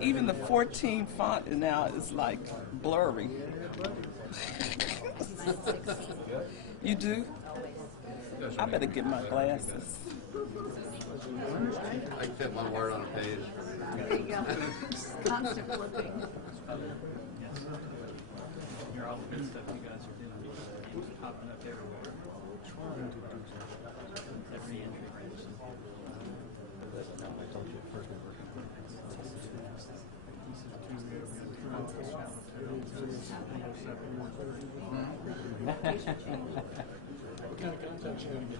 Even the 14 font now is like blurry. You do? I better get my glasses. I can fit one word on a page. There you go. Constant flipping. You're all the good stuff you guys are doing. It's popping up everywhere. Every entry range. What kind of contacts you gonna get?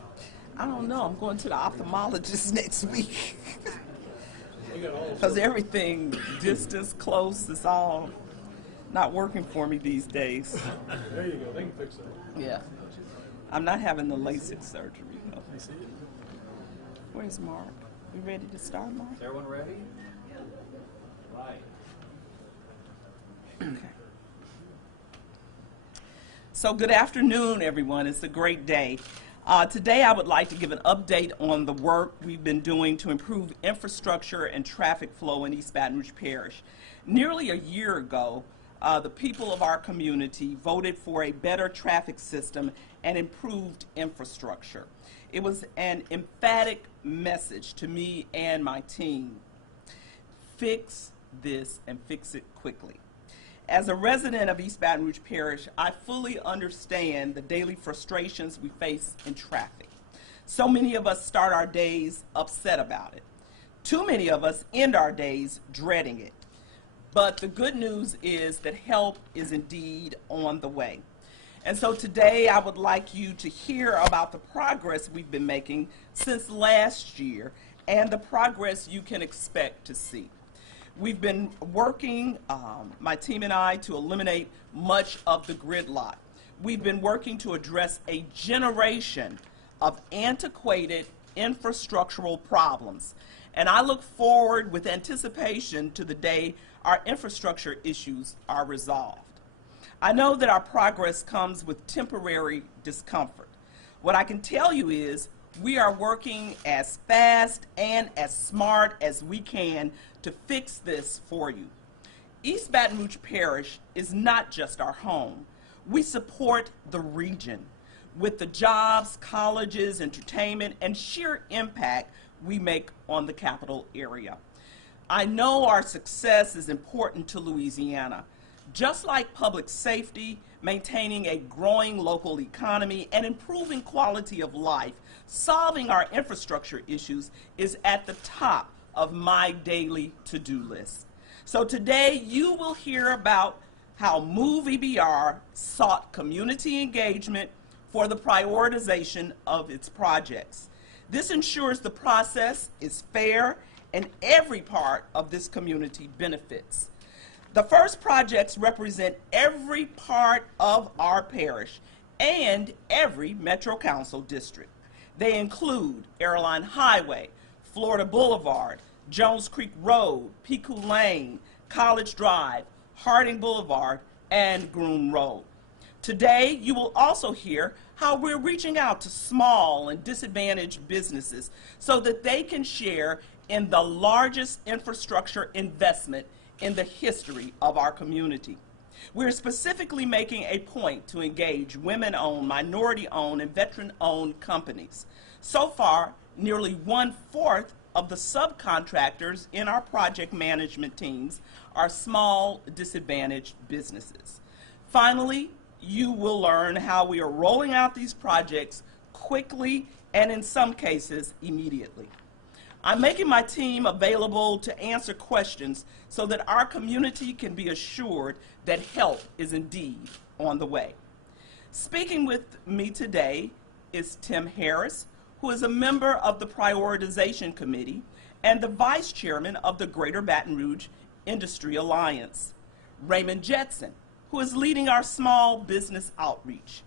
I don't know. I'm going to the ophthalmologist next week. You got all the Because everything distance, close, is all not working for me these days. There you go. They can fix that. Yeah. I'm not having the LASIK surgery, though. I see it. Where's Mark? We ready to start, Mark? Is everyone ready? Right. Okay. So good afternoon, everyone. It's a great day. Today I would like to give an update on the work we've been doing to improve infrastructure and traffic flow in East Baton Rouge Parish. Nearly a year ago, the people of our community voted for a better traffic system and improved infrastructure. It was an emphatic message to me and my team. Fix this and fix it quickly. As a resident of East Baton Rouge Parish, I fully understand the daily frustrations we face in traffic. So many of us start our days upset about it. Too many of us end our days dreading it. But the good news is that help is indeed on the way. And so today I would like you to hear about the progress we've been making since last year and the progress you can expect to see. We've been working, my team and I, to eliminate much of the gridlock. We've been working to address a generation of antiquated infrastructural problems. And I look forward with anticipation to the day our infrastructure issues are resolved. I know that our progress comes with temporary discomfort. What I can tell you is we are working as fast and as smart as we can to fix this for you. East Baton Rouge Parish is not just our home. We support the region with the jobs, colleges, entertainment, and sheer impact we make on the capital area. I know our success is important to Louisiana. Just like public safety, maintaining a growing local economy, and improving quality of life, solving our infrastructure issues is at the top of my daily to-do list. So today you will hear about how MOVEBR sought community engagement for the prioritization of its projects. This ensures the process is fair and every part of this community benefits. The first projects represent every part of our parish and every Metro Council district. They include Airline Highway, Florida Boulevard, Jones Creek Road, Picu Lane, College Drive, Harding Boulevard, and Groom Road. Today, you will also hear how we're reaching out to small and disadvantaged businesses so that they can share in the largest infrastructure investment in the history of our community. We're specifically making a point to engage women-owned, minority-owned, and veteran-owned companies. So far, nearly 1/4 of the subcontractors in our project management teams are small, disadvantaged businesses. Finally, you will learn how we are rolling out these projects quickly and in some cases immediately. I'm making my team available to answer questions so that our community can be assured that help is indeed on the way. Speaking with me today is Tim Harris, who is a member of the Prioritization Committee and the Vice Chairman of the Greater Baton Rouge Industry Alliance, Raymond Jetson, who is leading our small business outreach,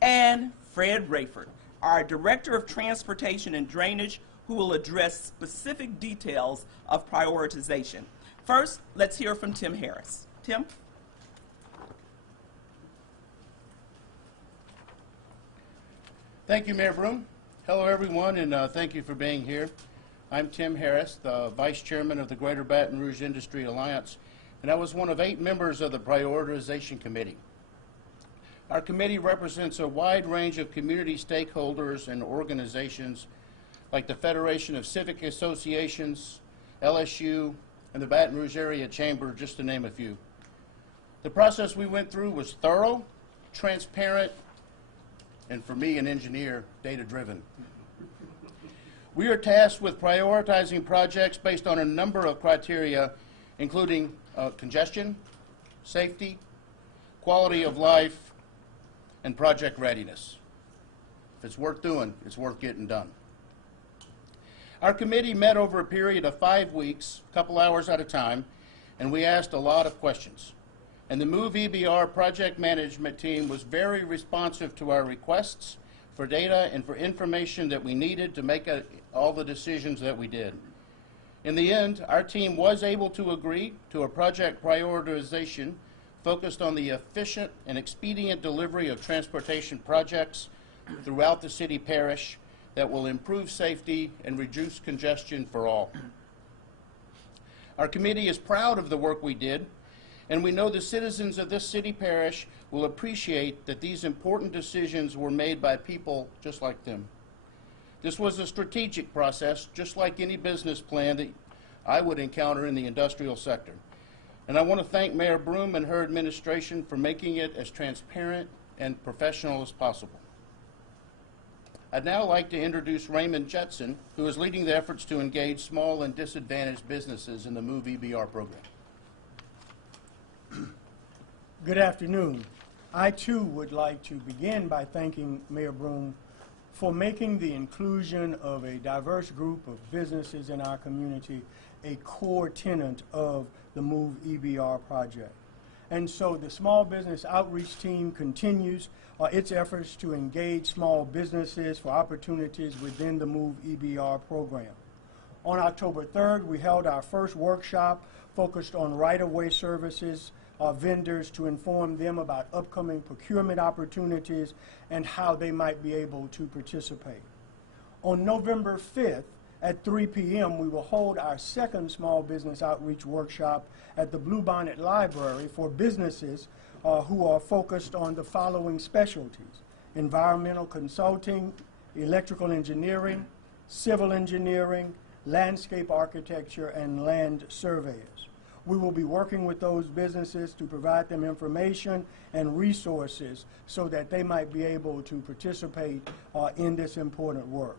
and Fred Rayford, our Director of Transportation and Drainage, who will address specific details of prioritization. First, let's hear from Tim Harris. Tim? Thank you, Mayor Broom. Hello, everyone, and thank you for being here. I'm Tim Harris, the Vice Chairman of the Greater Baton Rouge Industry Alliance, and I was one of 8 members of the Prioritization Committee. Our committee represents a wide range of community stakeholders and organizations like the Federation of Civic Associations, LSU, and the Baton Rouge Area Chamber, just to name a few. The process we went through was thorough, transparent, and for me, an engineer, data-driven. We are tasked with prioritizing projects based on a number of criteria, including congestion, safety, quality of life, and project readiness. If it's worth doing, it's worth getting done. Our committee met over a period of 5 weeks, a couple hours at a time, and we asked a lot of questions. And the MOVEBR project management team was very responsive to our requests for data and for information that we needed to make all the decisions that we did. In the end, our team was able to agree to a project prioritization focused on the efficient and expedient delivery of transportation projects throughout the city parish that will improve safety and reduce congestion for all. Our committee is proud of the work we did, and we know the citizens of this city parish will appreciate that these important decisions were made by people just like them. This was a strategic process, just like any business plan that I would encounter in the industrial sector. And I want to thank Mayor Broome and her administration for making it as transparent and professional as possible. I'd now like to introduce Raymond Jetson, who is leading the efforts to engage small and disadvantaged businesses in the MOVEBR program. Good afternoon. I too would like to begin by thanking Mayor Broome for making the inclusion of a diverse group of businesses in our community a core tenet of the MOVEBR project. And so the Small Business Outreach Team continues its efforts to engage small businesses for opportunities within the MOVEBR program. On October 3rd, we held our first workshop focused on right-of-way services, vendors, to inform them about upcoming procurement opportunities and how they might be able to participate. On November 5th at 3 p.m., we will hold our second Small Business Outreach Workshop at the Bluebonnet Library for businesses who are focused on the following specialties: environmental consulting, electrical engineering, civil engineering, landscape architecture, and land surveyors. We will be working with those businesses to provide them information and resources so that they might be able to participate in this important work.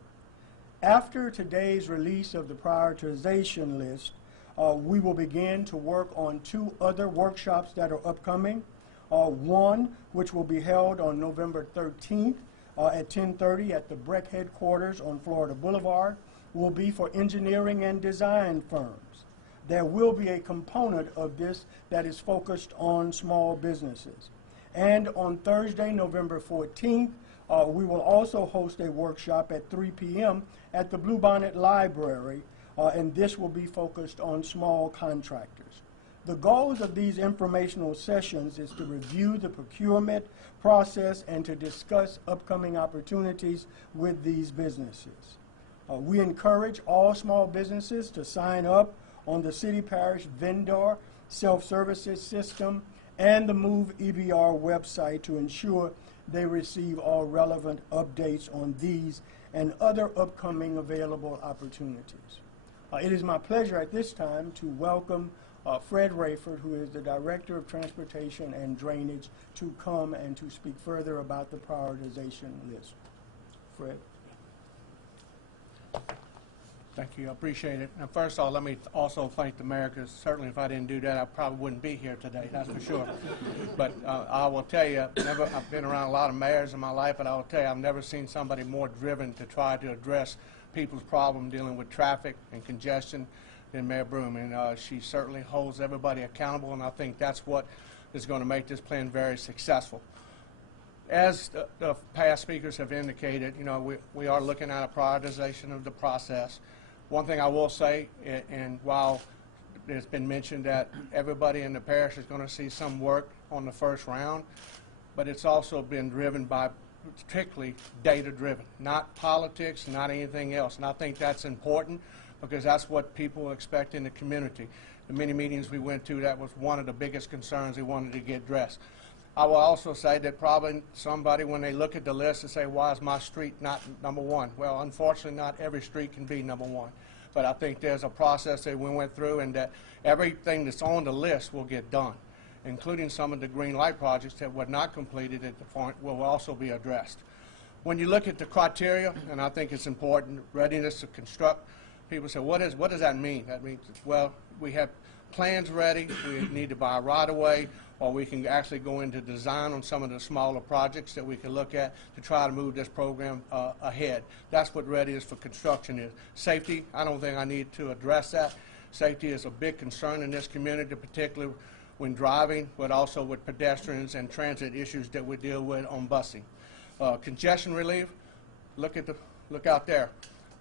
After today's release of the prioritization list, we will begin to work on 2 other workshops that are upcoming. One, which will be held on November 13th at 10:30 at the Breck headquarters on Florida Boulevard, will be for engineering and design firms. There will be a component of this that is focused on small businesses. And on Thursday, November 14th, we will also host a workshop at 3 p.m. at the Bluebonnet Library, and this will be focused on small contractors. The goals of these informational sessions is to review the procurement process and to discuss upcoming opportunities with these businesses. We encourage all small businesses to sign up on the City Parish Vendor Self-Services System and the MOVEBR website to ensure they receive all relevant updates on these and other upcoming available opportunities. It is my pleasure at this time to welcome Fred Rayford, who is the Director of Transportation and Drainage, to come and to speak further about the prioritization list. Fred. Thank you. I appreciate it. And first of all, let me also thank the mayor, because certainly if I didn't do that, I probably wouldn't be here today, that's for sure. But I will tell you, I've been around a lot of mayors in my life, but I will tell you, I've never seen somebody more driven to try to address people's problem dealing with traffic and congestion than Mayor Broome. And she certainly holds everybody accountable, and I think that's what is going to make this plan very successful. As the past speakers have indicated, you know, we are looking at a prioritization of the process. One thing I will say, and while it's been mentioned that everybody in the parish is going to see some work on the first round, but it's also been driven by particularly data-driven, not politics, not anything else. And I think that's important because that's what people expect in the community. The many meetings we went to, that was one of the biggest concerns they wanted to get addressed. I will also say that probably somebody, when they look at the list, and say, why is my street not number one? Well, unfortunately, not every street can be number one. But I think there's a process that we went through, and that everything that's on the list will get done, including some of the green light projects that were not completed at the point will also be addressed. When you look at the criteria, and I think it's important, readiness to construct, people say, what does that mean? That means, well, we have plans ready, we need to buy right-of-way, or we can actually go into design on some of the smaller projects that we can look at to try to move this program ahead. That's what readiness for construction is. Safety, I don't think I need to address that. Safety is a big concern in this community, particularly when driving, but also with pedestrians and transit issues that we deal with on busing. Congestion relief, look out there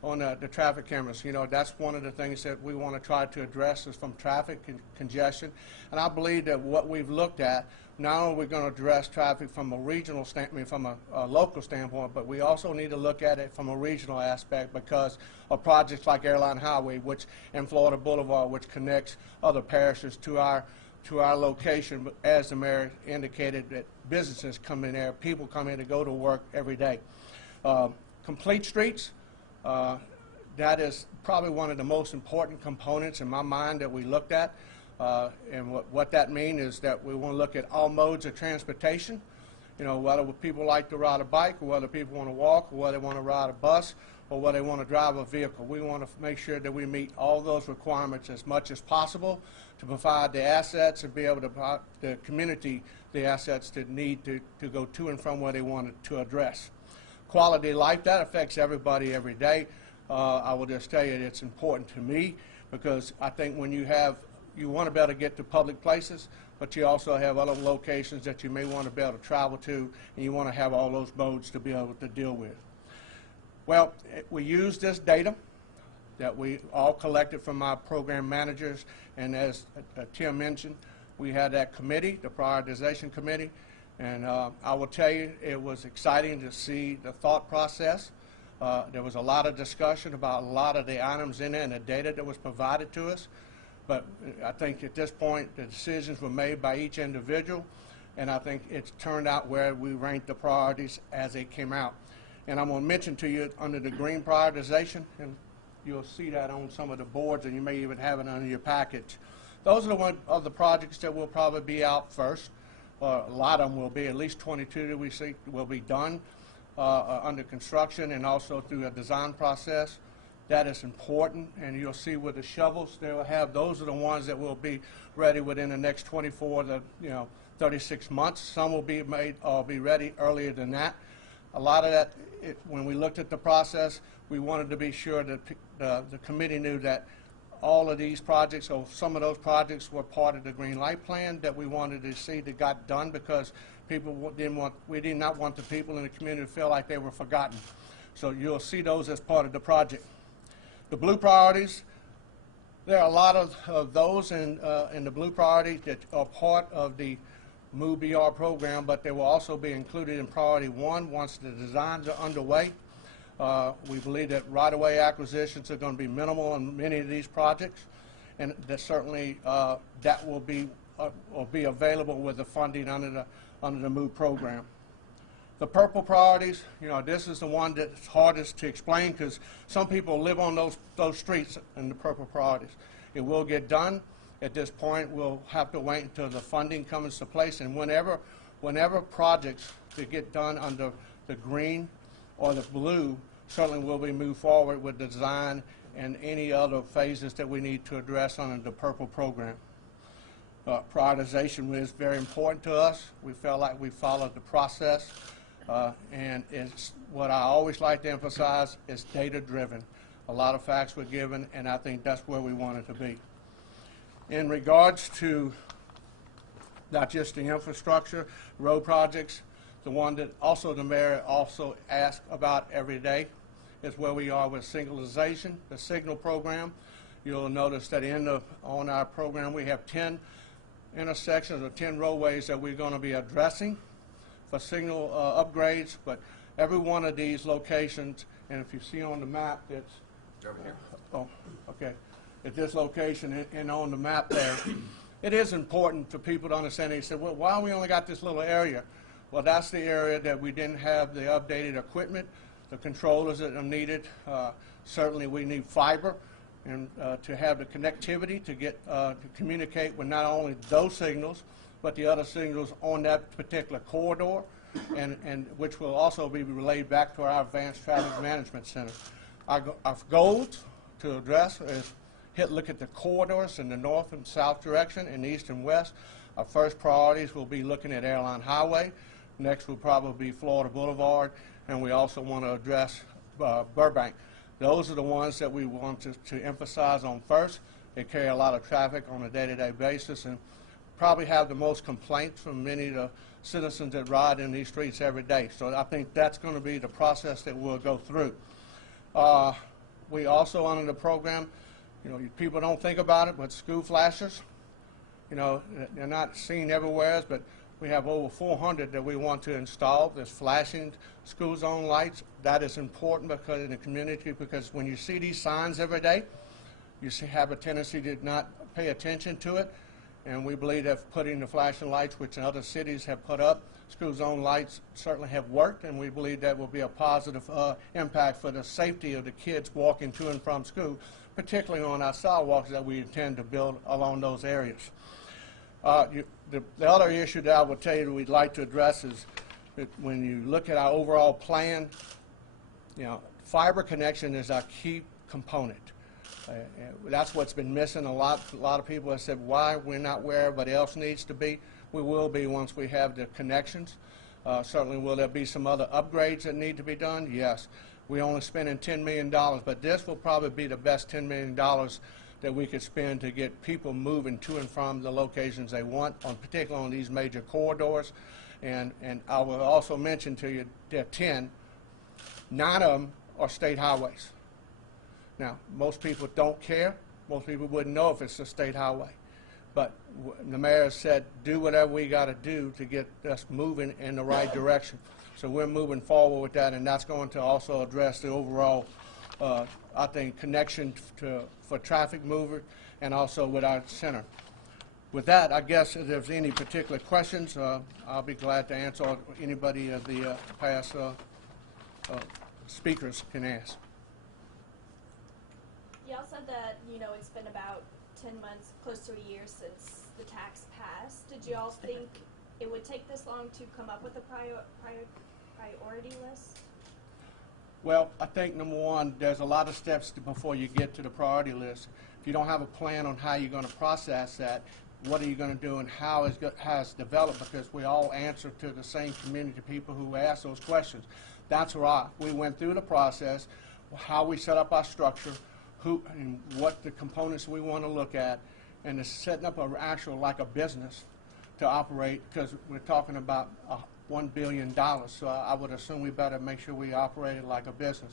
on the traffic cameras. You know, that's one of the things that we want to try to address is from traffic congestion. And I believe that what we've looked at, not only are we going to address traffic from a regional standpoint, from a local standpoint, but we also need to look at it from a regional aspect because of projects like Airline Highway, which and Florida Boulevard, which connects other parishes to our location. But as the mayor indicated, that businesses come in there, people come in to go to work every day. Complete streets. That is probably one of the most important components in my mind that we looked at. And what that means is that we want to look at all modes of transportation. You know, whether people like to ride a bike, or whether people want to walk, or whether they want to ride a bus, or whether they want to drive a vehicle. We want to make sure that we meet all those requirements as much as possible to provide the assets and be able to provide the community the assets that need to go to and from where they want it to address. Quality of life, that affects everybody every day. I will just tell you it's important to me because I think when you want to be able to get to public places, but you also have other locations that you may want to be able to travel to, and you want to have all those modes to be able to deal with. Well, we use this data that we all collected from our program managers, and as Tim mentioned, we had that committee, the prioritization committee, and I will tell you it was exciting to see the thought process. There was a lot of discussion about a lot of the items in there and the data that was provided to us. But I think at this point the decisions were made by each individual, and I think it's turned out where we ranked the priorities as they came out. And I'm going to mention to you under the green prioritization, and you'll see that on some of the boards, and you may even have it under your package. Those are the one of the projects that will probably be out first. A lot of them will be, at least 22 that we see will be done under construction and also through a design process. That is important, and you'll see with the shovels they will have, those are the ones that will be ready within the next 24 to 36 months. Some will be made be ready earlier than that. A lot of that, when we looked at the process, we wanted to be sure that the committee knew that all of these projects, or some of those projects, were part of the green light plan that we wanted to see that got done because we did not want the people in the community to feel like they were forgotten. So you'll see those as part of the project. The blue priorities, there are a lot of those in the blue priorities that are part of the MOVEBR program, but they will also be included in priority 1 once the designs are underway. We believe that right-of-way acquisitions are going to be minimal in many of these projects, and that certainly that will be available with the funding under the MOVE program. The purple priorities, this is the one that's hardest to explain because some people live on those streets in the purple priorities. It will get done. At this point, we'll have to wait until the funding comes into place, and whenever projects that get done under the green or the blue certainly will be moved forward with design and any other phases that we need to address under the purple program. Prioritization is very important to us. We felt like we followed the process, and it's what I always like to emphasize is data-driven. A lot of facts were given, and I think that's where we want it to be. In regards to not just the infrastructure, road projects, the one that also the mayor also asks about every day is where we are with signalization, the signal program. You'll notice that on our program we have 10 intersections or 10 roadways that we're going to be addressing for signal upgrades, but every one of these locations, and if you see on the map, Oh, okay. At this location and on the map there, it is important for people to understand. They said, well, why we only got this little area? Well, that's the area that we didn't have the updated equipment, the controllers that are needed. Certainly we need fiber and to have the connectivity to get to communicate with not only those signals, but the other signals on that particular corridor, and which will also be relayed back to our Advanced Traffic Management Center. Our goals to address is look at the corridors in the north and south direction and east and west. Our first priorities will be looking at Airline Highway. Next will probably be Florida Boulevard, and we also want to address Burbank. Those are the ones that we want to emphasize on first. They carry a lot of traffic on a day-to-day basis and probably have the most complaints from many of the citizens that ride in these streets every day. So I think that's going to be the process that we'll go through. We also, under the program, you know, people don't think about it, but school flashers, you know, they're not seen everywhere, but we have over 400 that we want to install. There's flashing school zone lights. That is important because in the community, because when you see these signs every day, you have a tendency to not pay attention to it. And we believe that putting the flashing lights, which other cities have put up, school zone lights certainly have worked, and we believe that will be a positive impact for the safety of the kids walking to and from school, particularly on our sidewalks that we intend to build along those areas. The other issue that I will tell you that we'd like to address is that when you look at our overall plan, you know, fiber connection is our key component. That's what's been missing. A lot of people have said why we're not where everybody else needs to be. We will be once we have the connections. Certainly, will there be some other upgrades that need to be done? Yes. We're only spending $10 million, but this will probably be the best $10 million that we could spend to get people moving to and from the locations they want, particularly on these major corridors. And I will also mention to you there are 10. 9 of them are state highways. Now, most people don't care. Most people wouldn't know if it's a state highway. But the mayor said, do whatever we got to do to get us moving in the right direction. So we're moving forward with that, and that's going to also address the overall, I think, connection for traffic movers and also with our center. With that, I guess if there's any particular questions, I'll be glad to answer anybody of the past speakers can ask. Y'all said that, you know, it's been about 10 months, close to a year since the tax passed. Did you all think it would take this long to come up with a priority list? Well, I think, number one, there's a lot of steps before you get to the priority list. If you don't have a plan on how you're going to process that, what are you going to do and how it's developed, because we all answer to the same community people who ask those questions. That's right. We went through the process, how we set up our structure, who and what the components we want to look at, and it's setting up an actual, like a business to operate, because we're talking about $1 billion. So I would assume we better make sure we operate it like a business.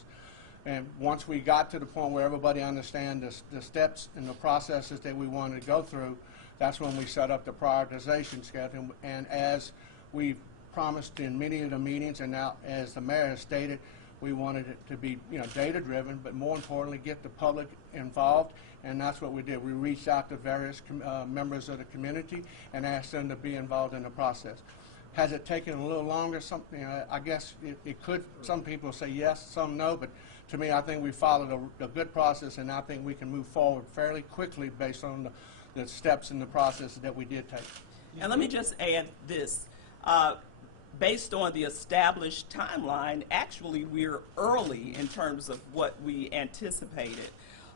And once we got to the point where everybody understands the steps and the processes that we wanted to go through, that's when we set up the prioritization schedule. And as we promised in many of the meetings, and now as the mayor has stated, we wanted it to be, you know, data-driven, but more importantly, get the public involved, and that's what we did. We reached out to various members of the community and asked them to be involved in the process. Has it taken a little longer? Something, I guess it could. Some people say yes, some no, but to me, I think we followed a good process, and I think we can move forward fairly quickly based on the steps in the process that we did take. And let me just add this. Based on the established timeline, actually we're early in terms of what we anticipated.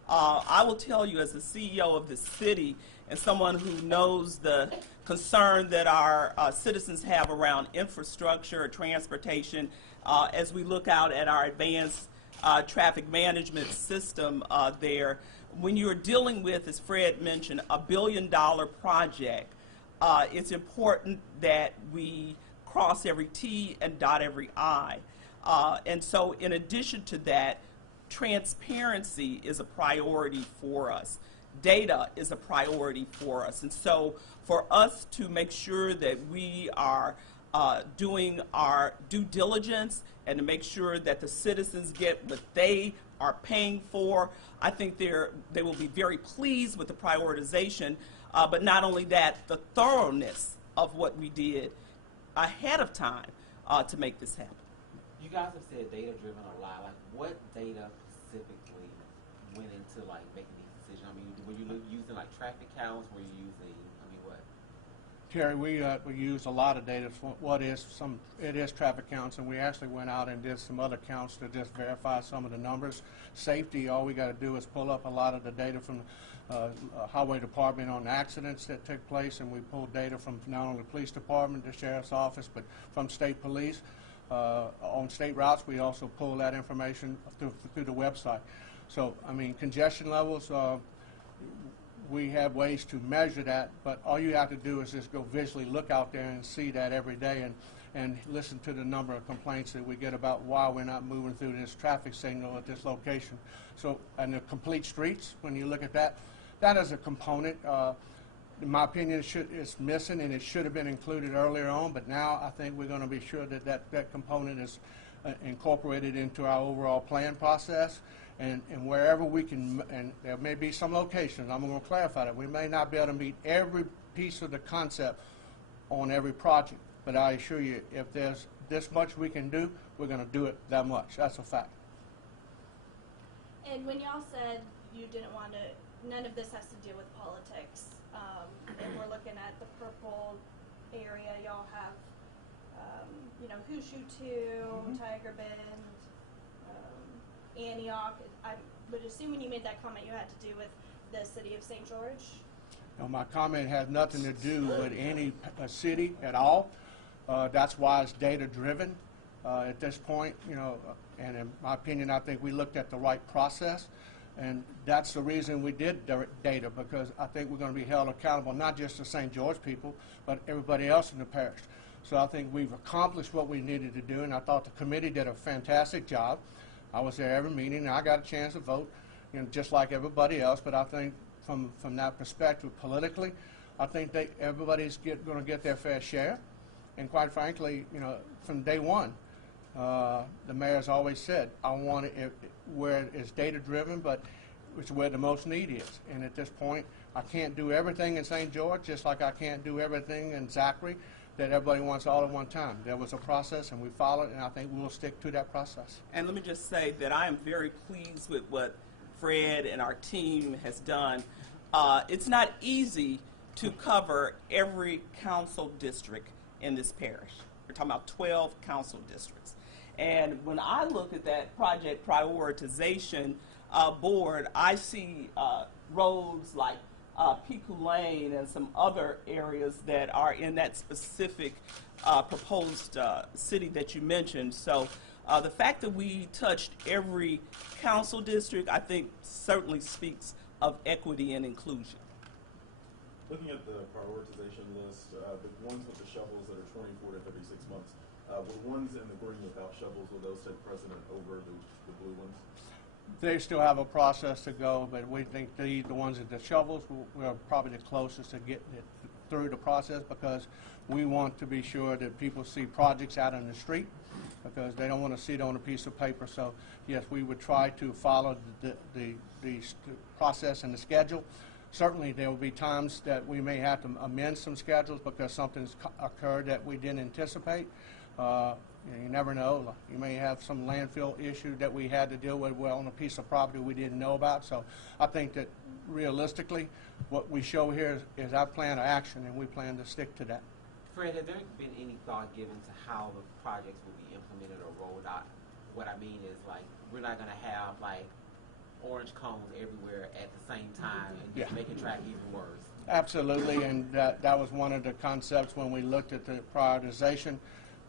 I will tell you, as the CEO of the city and someone who knows the concern that our citizens have around infrastructure, transportation, as we look out at our advanced traffic management system there, when you're dealing with, as Fred mentioned, $1 billion project, it's important that we cross every T and dot every I. And so in addition to that, transparency is a priority for us. Data is a priority for us. And so for us to make sure that we are doing our due diligence and to make sure that the citizens get what they are paying for. I think they will be very pleased with the prioritization, but not only that, the thoroughness of what we did ahead of time to make this happen. You guys have said data-driven a lot. Like, what data specifically went into like making these decisions? I mean, were you using like traffic counts? Were you using, I mean, what? Terry, we use a lot of data. It is traffic counts, and we actually went out and did some other counts to just verify some of the numbers. Safety, all we got to do is pull up a lot of the data from Highway Department on accidents that took place, and we pulled data from not only the police department, the sheriff's office, but from state police. On state routes, we also pull that information through the website. So, I mean, congestion levels, we have ways to measure that, but all you have to do is just go visually look out there and see that every day and listen to the number of complaints that we get about why we're not moving through this traffic signal at this location. So, and the complete streets, when you look at that, that is a component. In my opinion, it's missing, and it should have been included earlier on, but now I think we're going to be sure that that component is incorporated into our overall plan process. And wherever we can, and there may be some locations, I'm going to clarify that, we may not be able to meet every piece of the concept on every project, but I assure you, if there's this much we can do, we're going to do it that much. That's a fact. And when y'all said you didn't want to, none of this has to do with politics, and we're looking at the purple area, y'all have, you know, Hoosier 2, Tiger Bend, Antioch. I would assume when you made that comment you had to do with the city of St. George? No, my comment has nothing to do with any city at all. That's why it's data-driven at this point, you know, and in my opinion, I think we looked at the right process, and that's the reason we did data, because I think we're going to be held accountable, not just the St. George people, but everybody else in the parish. So I think we've accomplished what we needed to do, and I thought the committee did a fantastic job. I was there every meeting, and I got a chance to vote, you know, just like everybody else. But I think from that perspective, politically, I think everybody's going to get their fair share. And quite frankly, you know, from day one, the mayor's always said, I want it where it's data-driven, but it's where the most need is. And at this point, I can't do everything in St. George, just like I can't do everything in Zachary that everybody wants all at one time. There was a process, and we followed, and I think we will stick to that process. And let me just say that I am very pleased with what Fred and our team has done. It's not easy to cover every council district in this parish. We're talking about 12 council districts. And when I look at that project prioritization board, I see roads like Piku Lane and some other areas that are in that specific proposed city that you mentioned. So the fact that we touched every council district, I think certainly speaks of equity and inclusion. Looking at the prioritization list, the ones with the shovels that are 24 to 36 months, were the ones in the green without shovels, will those take precedent over the blue ones? They still have a process to go, but we think the ones with the shovels are probably the closest to getting it through the process, because we want to be sure that people see projects out on the street, because they don't want to see it on a piece of paper. So yes, we would try to follow the process and the schedule. Certainly there will be times that we may have to amend some schedules because something's occurred that we didn't anticipate. You never know. You may have some landfill issue that we had to deal with on a piece of property we didn't know about. So I think that realistically what we show here is our plan of action, and we plan to stick to that. Fred, has there been any thought given to how the projects will be implemented or rolled out? What I mean is, like, we're not going to have, like, orange cones everywhere at the same time and just making traffic even worse. Absolutely, and that was one of the concepts when we looked at the prioritization.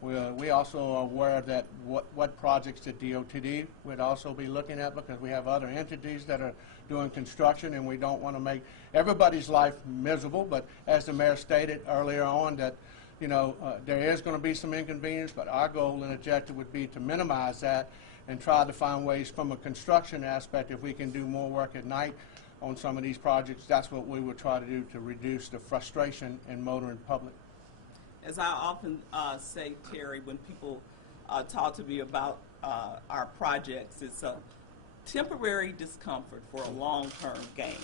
We also are aware that what projects the DOTD would also be looking at, because we have other entities that are doing construction, and we don't want to make everybody's life miserable. But as the mayor stated earlier on, that you know there is going to be some inconvenience, but our goal and objective would be to minimize that and try to find ways from a construction aspect, if we can do more work at night on some of these projects, that's what we would try to do to reduce the frustration in motoring public. As I often say, Terry, when people talk to me about our projects, it's temporary discomfort for a long-term gain.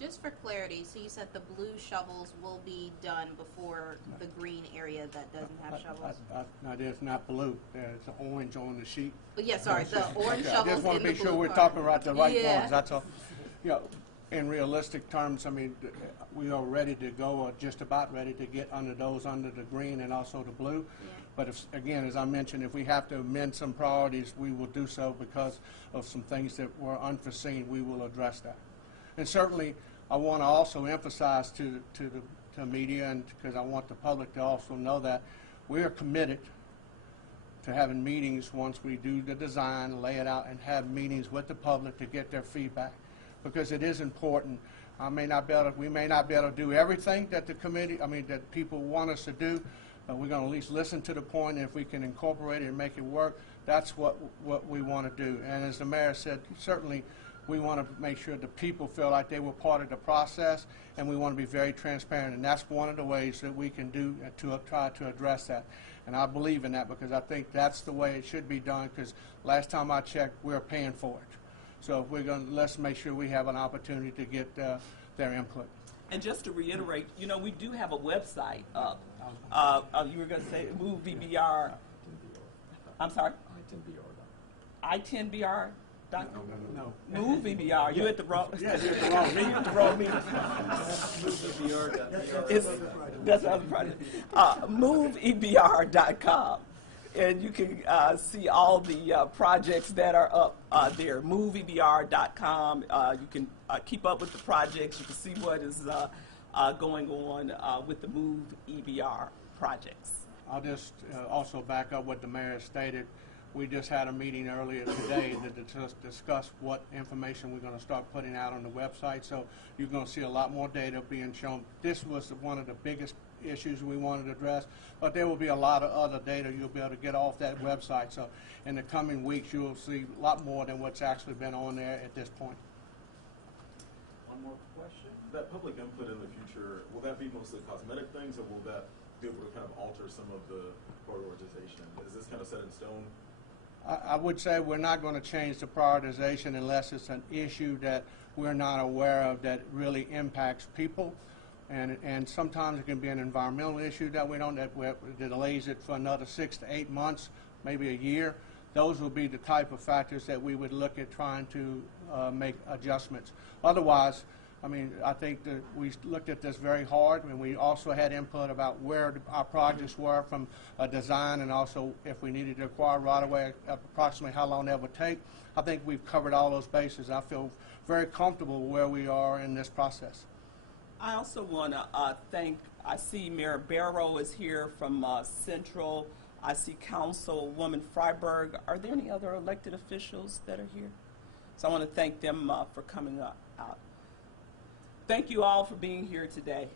Just for clarity, so you said the blue shovels will be done before the green area that doesn't have shovels? No, it's not blue. There's orange on the sheet. But yeah, sorry, the orange Okay, shovels I just want in to the be sure blue we're part. talking about the right Yeah. ones, that's all. You know, in realistic terms, I mean, we are ready to go, or just about ready to get under the green and also the blue. Yeah. But if, again, as I mentioned, if we have to amend some priorities, we will do so because of some things that were unforeseen. We will address that. And certainly, I want to also emphasize to the media, and because I want the public to also know that we are committed to having meetings once we do the design, lay it out, and have meetings with the public to get their feedback, because it is important. We may not be able to do everything that the committee, that people want us to do, but we're going to at least listen to the point, and if we can incorporate it and make it work, that's what we want to do. And as the mayor said, certainly we want to make sure the people feel like they were part of the process, and we want to be very transparent, and that's one of the ways that we can do to try to address that. And I believe in that because I think that's the way it should be done, because last time I checked, we're paying for it. So if we're going to, let's make sure we have an opportunity to get their input. And just to reiterate, you know, we do have a website up. You were going to say MOVEBR. I'm sorry? I10BR. No. MOVEBR. You at the wrong. Yes, you're at the wrong meeting. You at the wrong meeting. That's the other project. MOVEBR.com. And you can see all the projects that are up there. MOVEBR.com. You can keep up with the projects. You can see what is going on with the MOVEBR projects. I'll just also back up what the mayor stated. We just had a meeting earlier today to discuss what information we're going to start putting out on the website. So you're going to see a lot more data being shown. This was one of the biggest issues we wanted to address, but there will be a lot of other data you'll be able to get off that website. So in the coming weeks, you'll see a lot more than what's actually been on there at this point. One more question. That public input in the future, will that be mostly cosmetic things, or will that be able to kind of alter some of the prioritization? Is this kind of set in stone? I would say we're not going to change the prioritization unless it's an issue that we're not aware of that really impacts people. And sometimes it can be an environmental issue that that delays it for another 6 to 8 months, maybe a year. Those will be the type of factors that we would look at trying to make adjustments. Otherwise, I think that we looked at this very hard, and we also had input about where our projects were from a design, and also if we needed to acquire right-of-way, approximately how long that would take. I think we've covered all those bases. I feel very comfortable where we are in this process. I also want to thank, I see Mayor Barrow is here from Central. I see Councilwoman Freiberg. Are there any other elected officials that are here? So I want to thank them for coming out. Thank you all for being here today.